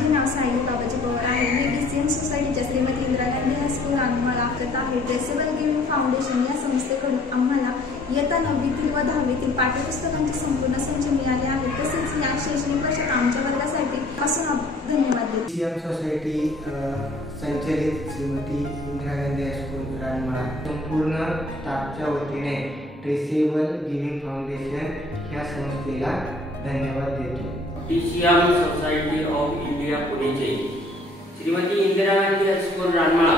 माझे नाव सायली बाबाजी पवार आहे। मी DCM सोसायटीच्या श्रीमती इंदिरा गांधी हायस्कूल रानमळा करत आहे। ट्रेसेबल गिव्हिंग फाउंडेशन या संस्थेकडून आम्हाला इयत्ता 9वीतील व 10वीतील पाठ्यपुस्तकांचे संपूर्ण संच मिळाले आहेत। तसेच या शैक्षणिक वर्षात आमच्या वर्गासाठी पासून धन्यवाद देतो। DCM सोसायटी संचलित श्रीमती इंदिरा गांधी हायस्कूल रानमळा संपूर्ण स्टाफच्या वतीने ट्रेसेबल गिव्हिंग फाउंडेशन या संस्थेला धन्यवाद देतो। DCM सोसायटी ऑफ इंडिया पुणेचे श्रीमती इंदिरा गांधी हायस्कूल रानमळा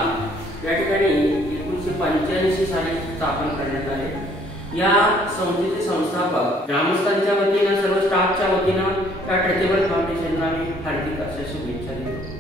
या ठिकाणी 1985 साली स्थापन करण्यात आले। या संस्थेचे संस्थापक ग्रामस्थांच्या वतीने सर्व स्टाफच्या वतीने या ट्रेसेबल फाउंडेशनला मी हार्दिक अशा शुभेच्छा देतो।